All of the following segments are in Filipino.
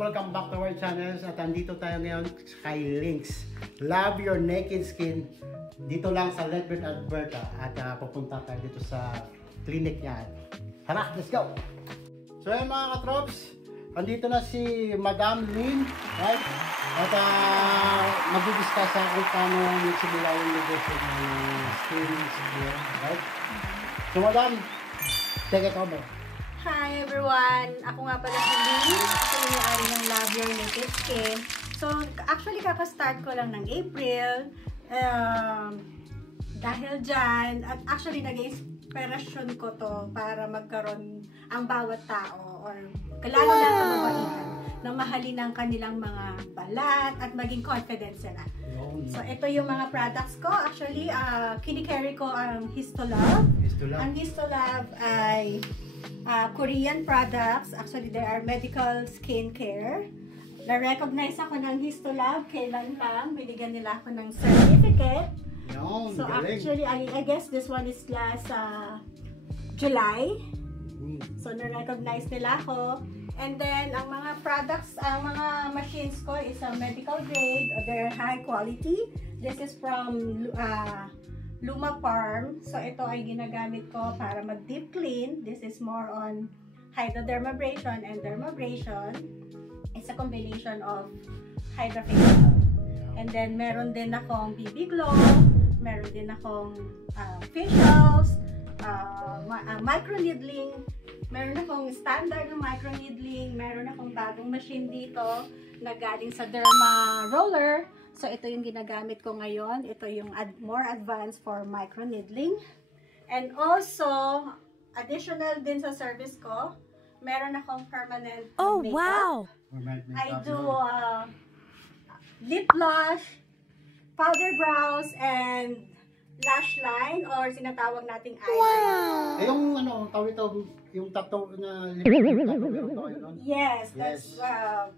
welcome back to our channels at andito tayo ngayon kay Lynx. Love your naked skin. Dito lang sa Lethbridge, Alberta at pupunta tayo dito sa clinic niya. Tara, let's go! So yun mga katrops, andito na si Madam Lynn, right? At mag-discuss kung paano nagsimula yung negosyo ng skin, right? So Madam, take it over. Hi everyone! Ako nga pala si Lynn. Ako yung may-ari ng Love Your Naked Skin. So, actually kakastart ko lang ng April. Dahil dyan, at actually nag-inspirasyon ko to para magkaroon ang bawat tao or lalo na ang kababaihan na mahalin ang kanilang mga balat at maging confident sila. So, ito yung mga products ko. Actually, kinikerry ko ang Histolove. Ang Histolove ay Korean products. Actually, they are medical skincare. Na-recognize ako ng Histolove. Kailan lang, binigyan nila ako ng certificate. So, actually, I guess this one is last July. So, na-recognize nila ako. And then, ang mga products, ang mga machines ko is a medical grade. They're high quality. This is from Luma Farm. So, ito ay ginagamit ko para mag-deep clean. This is more on hydrodermabrasion and dermabrasion. It's a combination of hydrofacial. And then, meron din akong BB Glow. Meron din akong facials, microneedling. Meron akong standard na microneedling. Meron akong bagong machine dito na galing sa Derma Roller. So, ito yung ginagamit ko ngayon. Ito yung more advanced for microneedling. And also, additional din sa service ko, meron akong permanent makeup. Wow! I do lip blush, powder brows, and lash line or sinatawag nating eyeliner. Eh, yung ano, tawag ito, yung tattoo na Yes, that's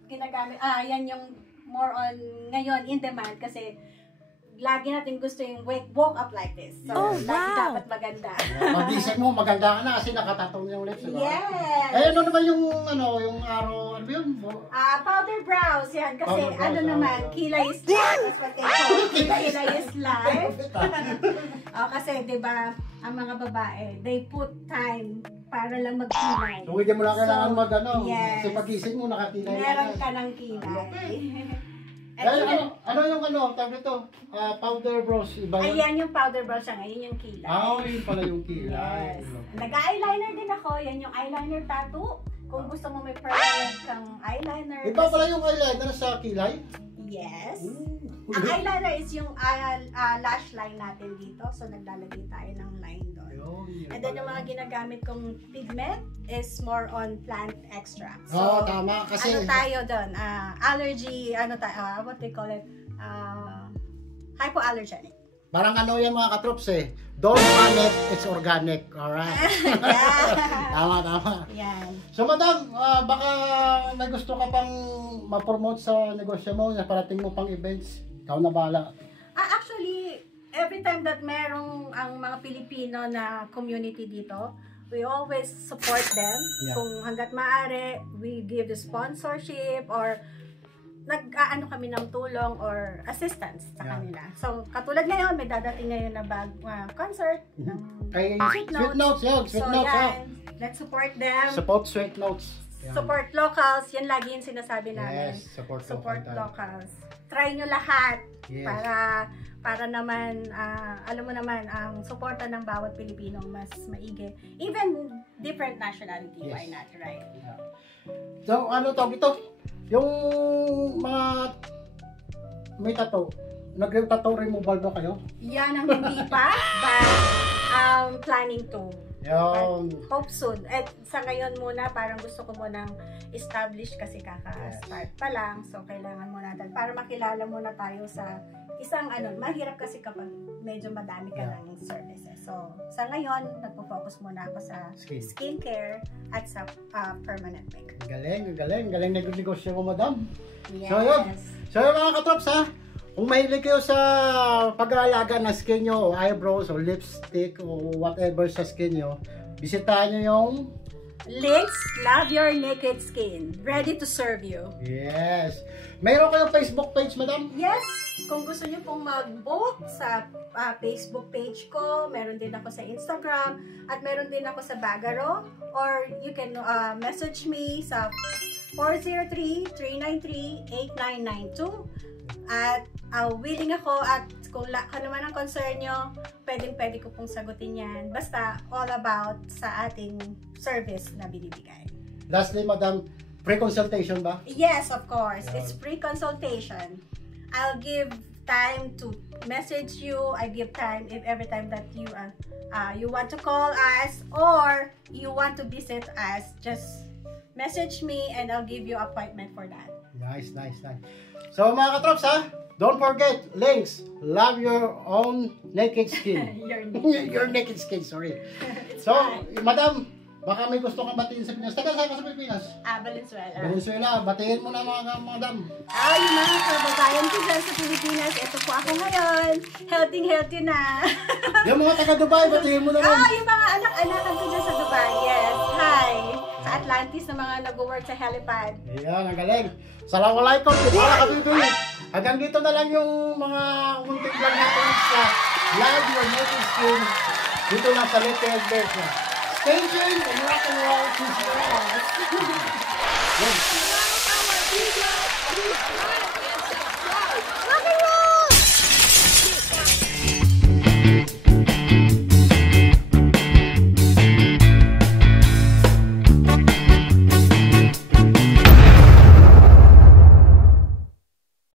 ginagamit. Yan yung more on ngayon in demand kasi lagi natin gusto yung walk up like this. So, lagi dapat maganda. Pag-isip mo, maganda ka na kasi nakatatong yung lips. Diba? Yes! Eh, ano naman yung, ano, yung araw, ano yun? Powder brows, yan. Kasi Powder brows, ano naman, kilay is life. That's what they call it. Kilay is life. Kasi, di ba, ang mga babae, they put time para lang magkilay. So, hindi mo na kailangan mag-ano. Yes. Kasi pag-isip mo, nakakilay. Meron ka ng kilay. Ano yung ano, tawag ito? Powder brows, iba yun? Ayan yung powder brows siya, ngayon yung kilay. Yun pala yung kilay. Yes. Nag-eyeliner din ako, yan yung eyeliner tattoo. Kung gusto mo may permanent kang eyeliner. Iba pala yung eyeliner sa kilay? Yes. Ang eyeliner is yung lash line natin dito. So, naglalagay tayo ng line doon. And then, yung mga ginagamit kong pigment is more on plant extract. So, tama. Kasi ano tayo doon? Allergy, what they call it? Hypoallergenic. parang ano yan mga katrops eh. Don't panic, it's organic. Alright? Yeah. Tama. Yan. So madam, baka may gusto ka pang ma-promote sa negosyo mo, na parating mo pang events. Ikaw na bahala. Actually, every time that merong ang mga Pilipino na community dito, we always support them. Yeah. Kung hanggat maaari, we give the sponsorship or nag-aano kami ng tulong or assistance sa kanila. So, katulad ngayon, may dadating ngayon na concert ng Kay Sweet Notes. Sweet Notes. Let's support them. Support Sweet Notes. Yan. Support locals. Yan lagi yung sinasabi namin. Yes, support locals. Try nyo lahat. Yes. Para naman, alam mo naman, ang suporta ng bawat Pilipino mas maigi. Even different nationality, Yes. why not, right? Yeah. So, ano tawag ito? Yung mga may tattoo, nag-tattoo removal ba kayo? Yan ang hindi pa, but planning to. Yung Hope soon. At sa ngayon muna, parang gusto ko munang establish kasi kaka-start pa lang. So, kailangan muna natin para makilala muna tayo sa isang mahirap kasi kapag medyo madami ka ng services. So, sa ngayon, nagpo-focus muna ako sa skincare at sa permanent makeup. galing nag-negosyo mo, madam. Yes. So yun mga katrops ha, kung mahilig kayo sa pag-aalaga ng skin nyo, o eyebrows, o lipstick, o whatever sa skin nyo, bisitahan nyo yung Links, love your naked skin. Ready to serve you. Yes. Mayroon kayong Facebook page, madam? Yes, kung gusto niyo pong mag-book sa Facebook page ko, meron din ako sa Instagram, at meron din ako sa Bagaro, or you can message me sa 403-393-8992. At willing ako, at kung ano man ang concern nyo, pwede ko pong sagutin yan. Basta all about sa ating service na binibigay. Lastly, madam, free consultation ba? Yes, of course. It's free consultation. I'll give time to message you. I give time if every time that you want to call us or you want to visit us, just message me and I'll give you appointment for that. Nice, nice, nice. So mga katrops ha, don't forget, links, love your own naked skin. Your naked skin, sorry. So, madam, baka may gusto kang batiin sa Pinas. Taga saan ka sa Pilipinas? Valenzuela. Valenzuela, batiin mo na mga madam. Yung mga kababayan ko dyan sa Pilipinas, ito po ako ngayon. Healthy na. Yung mga taga Dubai, batiin mo naman. Yung mga anak-anakan ko dyan sa Dubai. Yes, hi. Sa Atlantis na mga nag-work sa helipad. Yan, ang galing. Assalamualaikum, wala ka bibi. Hanggang dito na lang yung mga munting vlog natin sa Love Your Naked Skin. Dito lang sa Little Alberta. Stay tuned and rock and roll to the